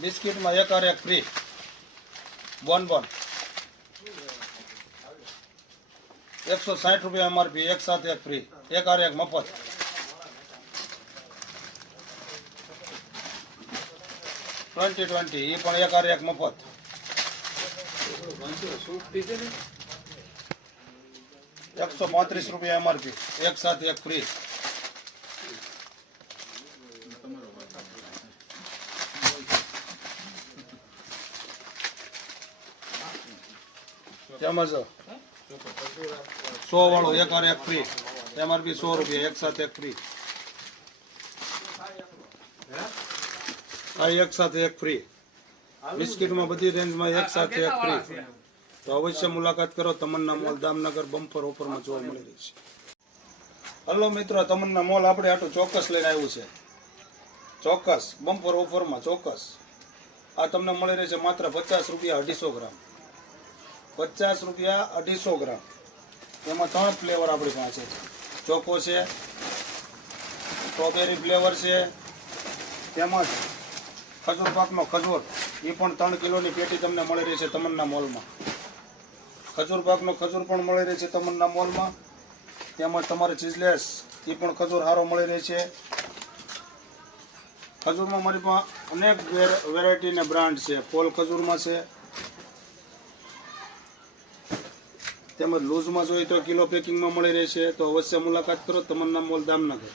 બિસ્કિટમાં એક આર એક ફ્રી, બોનબોન 160 રૂપિયા MRP, એક સાથે એક ફ્રી, એક આર એક મફત. '20 એ પણ એક આર એક મફત. 135 રૂપિયા MRP, એક સાથે એક ફ્રી. તેમજ 100 વાળો એક આર એક ફ્રી, MRP 100 રૂપિયા, એક સાથે એક ફ્રી. આ એક સાથે એક ફ્રી. બિસ્કિટમાં બધી રેન્જમાં એક સાથે એક ફ્રી. તો અવશ્ય મુલાકાત કરો. તમન્ના મોલ દામનગર બમ્પર ઓફરમાં જોવા મળી રહી છે. હલો મિત્રો, તમન્ના મોલ આપણે આટલું ચોક્કસ લઈને આવ્યું છે. ચોક્કસ બમ્પર ઓફરમાં ચોક્કસ. આ તમને મળી રહે છે માત્ર 50 રૂપિયા 250 ગ્રામ. 50 રૂપિયા 250 ગ્રામ. એમાં 3 ફ્લેવર આપણી પાસે છે. ચોકો છે, સ્ટ્રોબેરી ફ્લેવર છે, તેમજ ખજૂર પાકનો ખજૂર. એ પણ 3 કિલોની પેટી તમને મળી રહી છે તમન્ના મોલમાં. ખજૂર પાકનો ખજૂર પણ મળી રહે છે તમન્ના મોલમાં. તેમજ તમારે ચીઝલેસ એ પણ ખજૂર સારો મળી રહે છે. ખજૂરમાં મારી પાસે અનેક વેરાયટી ને બ્રાન્ડ છે. પોલ ખજૂરમાં છે, તેમજ લૂઝમાં જોઈએ તો કિલો પેકિંગમાં મળી રહેશે. તો અવશ્ય મુલાકાત કરો તમન્ના મોલ દામનગર.